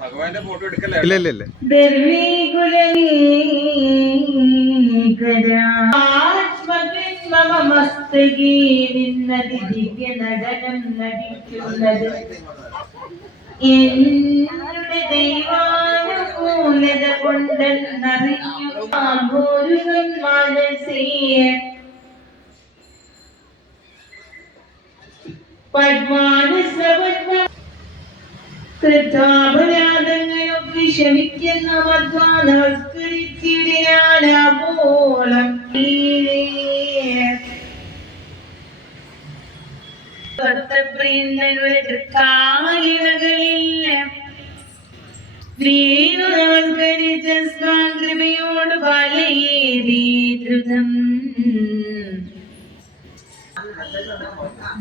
ഇല്ല ഇല്ല ഇല്ല. നടനം നടിക്കുന്നത് എന്നുടെ ദൈവാനുകൂലത കൊണ്ടെന്നറിയും മനസ്സിയ കൃതാപരാധങ്ങളും വിഷമിക്കുന്ന മധ്വാനവസ്കരിച്ചിടാനാപോളം കൃപയോട് വലയേറി ദ്രുതം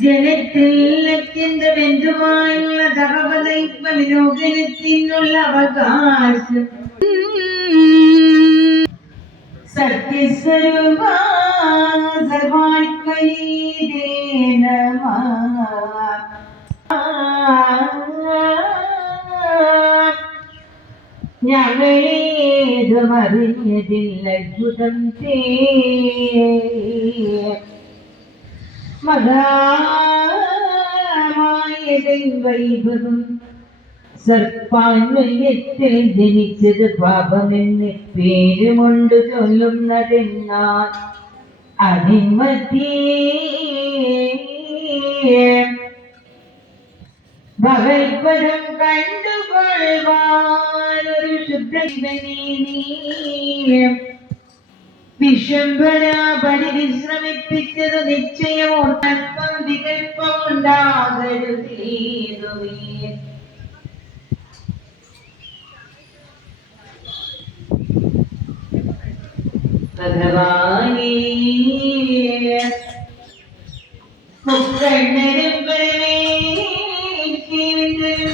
ജനത്തിൽ അത്യന്ത ബന്ധുവായുള്ള ധർമ്മദൈവലോകനത്തിനുള്ള അവകാശം സത്യസ്വരൂപ സർവാത്മനീതേ നമഃ. ഞങ്ങളേതുമറിഞ്ഞതിൽ അത്ഭുതം തേ മഹാമായ വൈഭവം സർപ്പാന്വയത്തിൽ ജനിച്ചത് പാപമെന്ന് പേരുകൊണ്ട് ചൊല്ലുന്നതെന്നാൽ അതിമധ്യേ ഭഗവത്പദം കണ്ടുകൊള്ളുവാനൊരു ശുദ്ധീവനീയം വിശ്വംഭര പരിവിശ്രമിപ്പിച്ചത് നിശ്ചയമോർത്തൽപ്പം വികല്പമുണ്ടാകരുതേതുവേ. ഭഗവാനേ മുക്കണ്ണരും പരമേശ്വരനും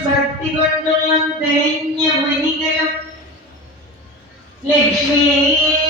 ഭക്തി കൊണ്ടുള്ള തെളിഞ്ഞ മണികളും ലക്ഷ്മിയെ